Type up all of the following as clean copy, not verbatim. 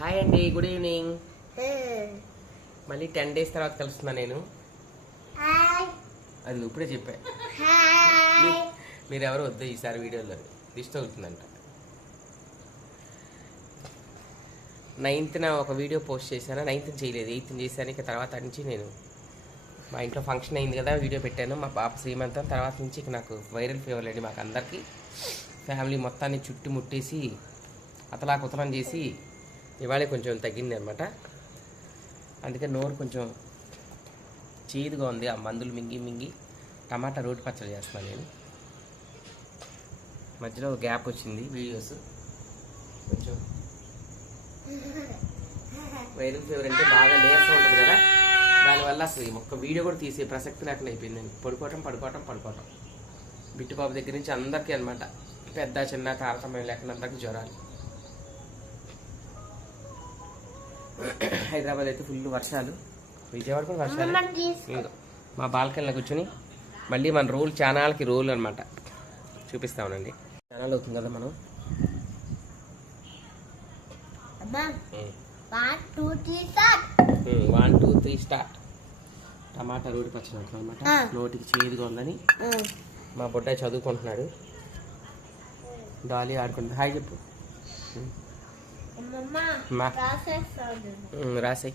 Hi అండి, good evening. మళ్ళీ 10 days తర్వాత కలుస్తున్నా నేను. అది ఇప్పుడే చెప్పా. మీరు ఎవరు వద్దు ఈసారి వీడియోలో డిస్ట్ అవుతుందంట. 9th ఒక వీడియో పోస్ట్ చేశాను. 9th చేయలేదు, 8th చేశాను. ఇక తర్వాత నుంచి నేను మా ఇంట్లో ఫంక్షన్ అయింది కదా, వీడియో పెట్టాను. మా పాప శ్రీమంతం తర్వాత నుంచి ఇక నాకు వైరల్ ఫీవర్ అండి. మాకు అందరికీ ఫ్యామిలీ మొత్తాన్ని చుట్టుముట్టేసి అతలాకుతలం చేసి ఇవాళ కొంచెం తగ్గింది అనమాట. అందుకే నోరు కొంచెం చేదుగా ఉంది. ఆ మందులు మింగి టమాటా రోటి పచ్చడి చేస్తున్నాను నేను. మధ్యలో గ్యాప్ వచ్చింది వీడియోస్. కొంచెం వైరల్ ఫీవర్ అంటే బాగా నీరసం ఉంటుంది కదా, దానివల్ల అసలు ఒక్క వీడియో కూడా తీసే ప్రసక్తి లేకుండా అయిపోయిందండి. పడుకోవటం బిట్టుబాబు దగ్గర నుంచి అందరికీ అనమాట, పెద్ద చిన్న తారతమ్యం లేకుండా అందరికీ జ్వరాలు. హైదరాబాద్ అయితే ఫుల్ వర్షాలు, విజయవాడ కూడా వర్షాలు. మా బాల్కనీలో కూర్చొని మళ్ళీ మన ఛానల్కి రోల్ అనమాట చూపిస్తామనండి. ఛానల్ అవుతుంది కదా మనం. 1 2 3 స్టార్ట్. టమాటా రోటి పచ్చడి అనమాట. నోటికి చేదుగా ఉందని మా బొడ్డాయి చదువుకుంటున్నాడు. డాలీ ఆడుకుంటుంది. హాయ్ చెప్పు. రాసాయి.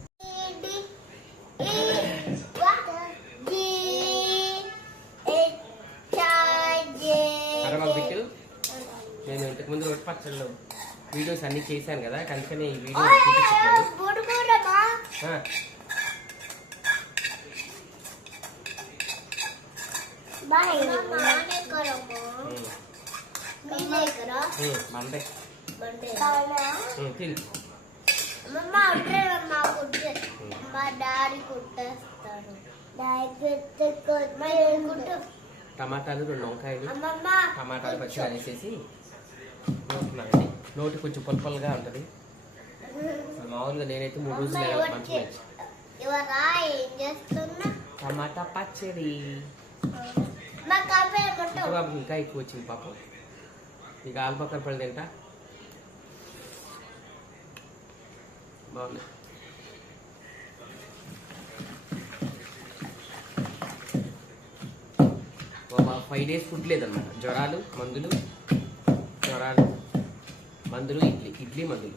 బిట్టు నేను ఇంతకుముందు రోటి పచ్చళ్ళు వీడియోస్ అన్ని చేశాను కదా, అందుకని ఈ వీడియో టమాటాలు 2 వంకాయలు టమాటాలు పచ్చిగా వేసేసి నూరుతున్నానండి. నోటి కొంచెం పుల్పల్గా ఉంటుంది. మామూలుగా నేనైతే 3 రోజులు మంచిగా టమాటా పచ్చడి. ఇంకా ఎక్కువ వచ్చింది పాపం. ఇక ఆల్పక్కర పళ్ళు తింటా. బాగుంది. ఒక 5 days ఫుడ్ లేదన్నమాట. జ్వరాలు మందులు ఇడ్లీ మందులు.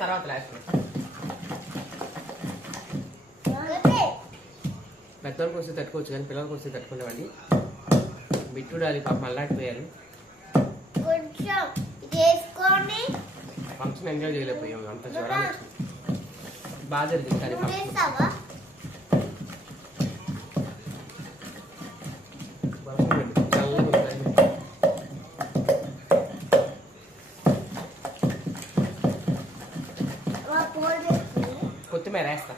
తర్వాత లాస్ట్ పెద్దవాళ్ళకి వస్తే తట్టుకోవచ్చు కానీ పిల్లలకి వస్తే తట్టుకునేవాడి. బిట్టుడాలి పాప మళ్ళాడిపోయారు. ఫంక్షన్ ఎంజాయ్ చేయలేకపోయాము, అంత జ్వరాలు వచ్చింది. బాగా జరిగింది కానీ కొత్తిమీర వేస్తా.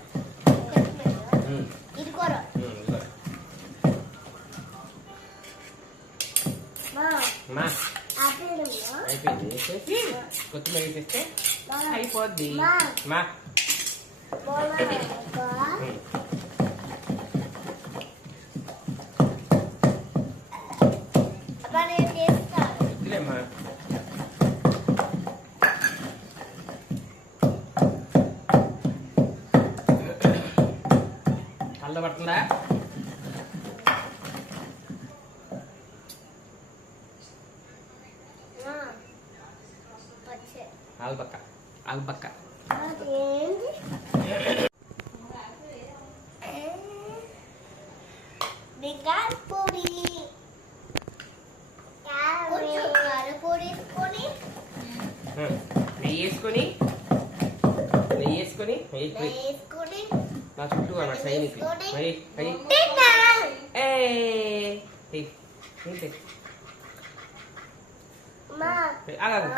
అయిపోయింది. వేసేసి కొత్తిమీర వేసేస్తే అయిపోద్ది. మా ఇదిలేమ్మా. కళ్ళ పడుతుందా? ఆల్బక్క నెయ్యి వేసుకొని నా చుట్టూ అన్న సైనికి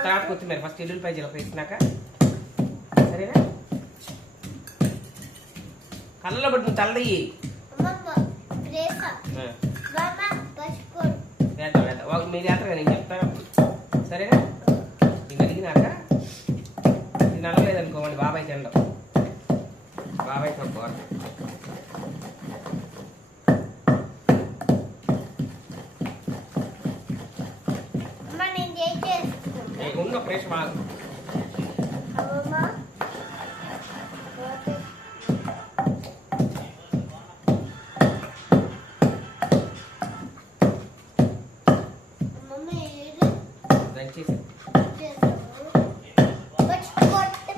తర్వాత కొత్తిమీర ఫస్ట్ ఎల్లుల్లిపాయ జీలకర్ర వేసినాక సరేనా. కళ్ళలో పడుతుంది తల్లయ్యి. మీరు చేస్తారు నేను చెప్తాను సరేనా. నేను అడిగినాక ఇది నల్లలేదనుకోండి బాబాయ్ తినడం, బాబాయ్ తక్కువ ఉన్న ఫ్రెష్ మాకు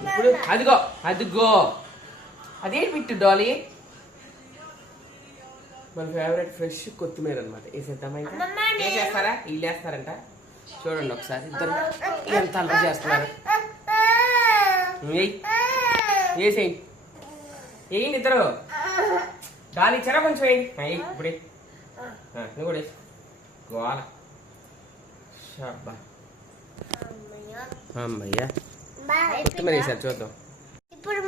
ఇప్పుడు అదిగో అదిగో అదే పిట్టు డాలీ. మన ఫేవరెట్ ఫ్రెష్ కొత్తిమీర అనమాట. వేసేద్దామా? ఇంకా వేసేస్తారా? వీళ్ళు వేస్తారంట. చూడండి ఒకసారి ఇద్దరు ఎంత అలరి చేస్తున్నారు. వేసేయండి వేయండి ఇద్దరు. డాలీ ఇచ్చారా? కొంచెం వేయండి ఇప్పుడే. నువ్వు కూడా వేసి గోవాల అమ్మయ్యా కొత్తిమీర వేసారు చూద్దాం. ఇప్పుడు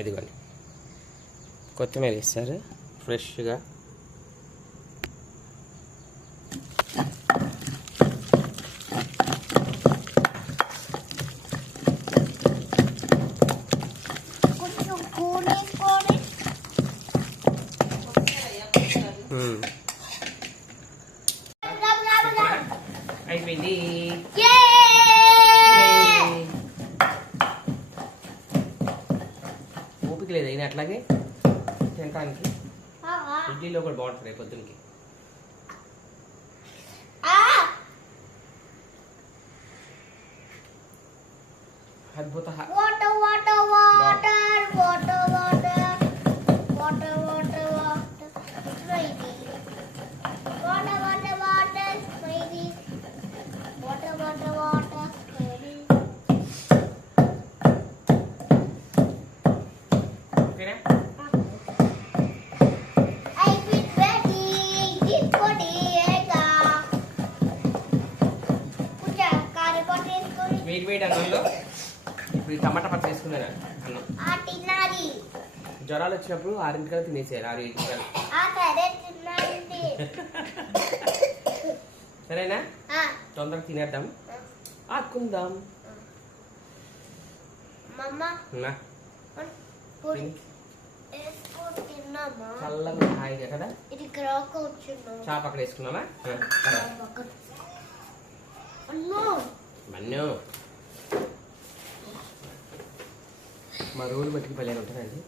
ఇదిగోండి కొత్తిమీర వేస్తారు ఫ్రెష్గా. అయిపోయింది. ఓపిక లేదు అయినా అట్లాగే తినడానికి. ఇడ్లీలో కూడా బాగుంటుంది రేపు పొద్దున్నకి. అద్భుత. వేడి వేడి అన్నంలో ఇప్పుడు ఈ టమాటా పచ్చడి వేసుకున్నాను అన్నం. జ్వరాలు వచ్చినప్పుడు 6 కల్లా తినేసేయాలి. 6 సరేనా? తొందరగా తినేద్దాం, ఆకుందాం. చల్లగా హాయిగా కదా. చాప అక్కడ వేసుకున్నామా? మన్ను మా రోజు బట్టికి పల్లె ఉంటుందండి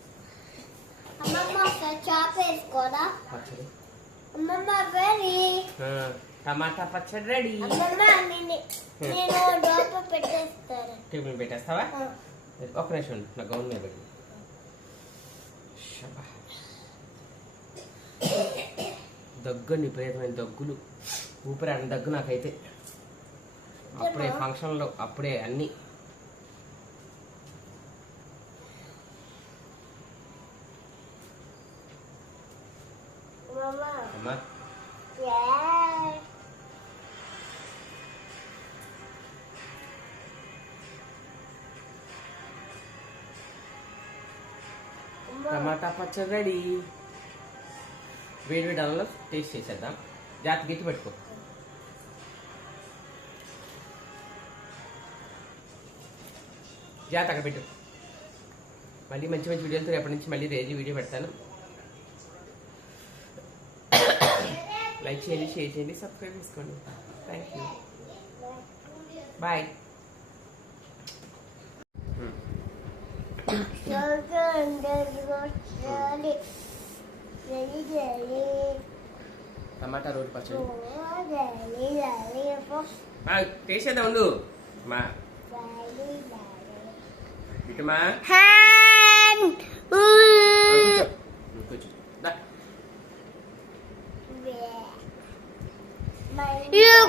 పచ్చడి. టమాటా పచ్చడి రెడీ. టేబుల్ పెట్టేస్తావా? ఒక నిమిషం ఉండు, నా గౌన్ మీద పెట్టి. దగ్గు విపరీతమైన దగ్గులు, ఊపిరి దగ్గు నాకైతే. అప్పుడే ఫంక్షన్లో అప్పుడే అన్నీ. అమ్మా టమాటా పచ్చడి రెడీ. వేడి వేడి అన్నంలో టేస్ట్ చేసేద్దాం. జాతి గట్టి పెట్టుకో. జాతి అక్కడ పెట్టు. మళ్ళీ మంచి మంచి వీడియోలతో రేపటి నుంచి మళ్ళీ రోజు వీడియో పెడతాను. లైక్ చేయండి, షేర్ చేయండి, సబ్స్క్రైబ్ చేసుకోండి. Thank you, bye. టమాటా రోటి పచ్చడి టేస్ట్ ఉండు మా ఇటుమా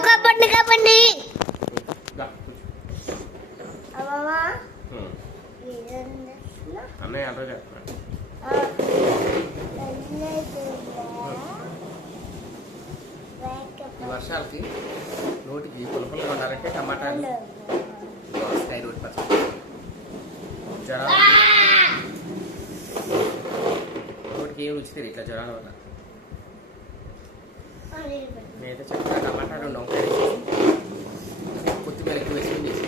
కప్పండి కప్పండి. అన్నయ్య అర్థం చేస్తున్నా. ఈ వర్షాలకి నోటికి పులుపులుగా ఉండాలంటే టమాటాలు, దోసకాయ రోటి పచ్చడి, జ్వరాలు నోటికి ఏం రుచి తెలియదు ఇట్లా జ్వరాల వల్ల. నేనైతే చక్కగా టమాటా 2 వంకాయలు వేసి కొత్తిమీర ఎక్కువ వేసుకొని చేసి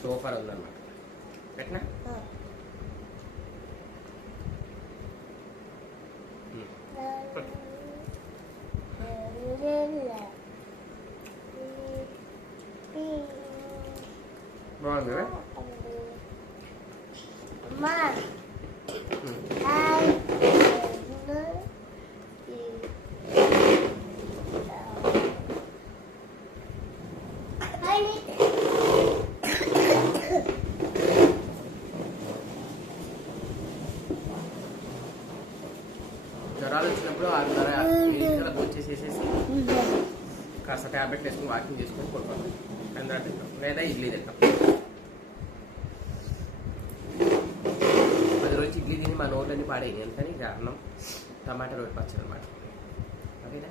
సూపర్ ఉందన్నమాట. పెట్టినా బాగుంది కదా. అమ్మా జ్వరాలు వచ్చినప్పుడు 6:30 వచ్చేసేసి కాస్త ట్యాబ్లెట్ వేసుకుని వాకింగ్ చేసుకొని పడుకోవాలి. అందరూ తింటాం లేదా ఇడ్లీ తింటాం. 10 రోజులు ఇడ్లీ తిని మా నోట్లన్నీ పాడేయి. ఎంతని అన్నం టమాటా రోటి పచ్చడి అనమాట. ఓకేనా.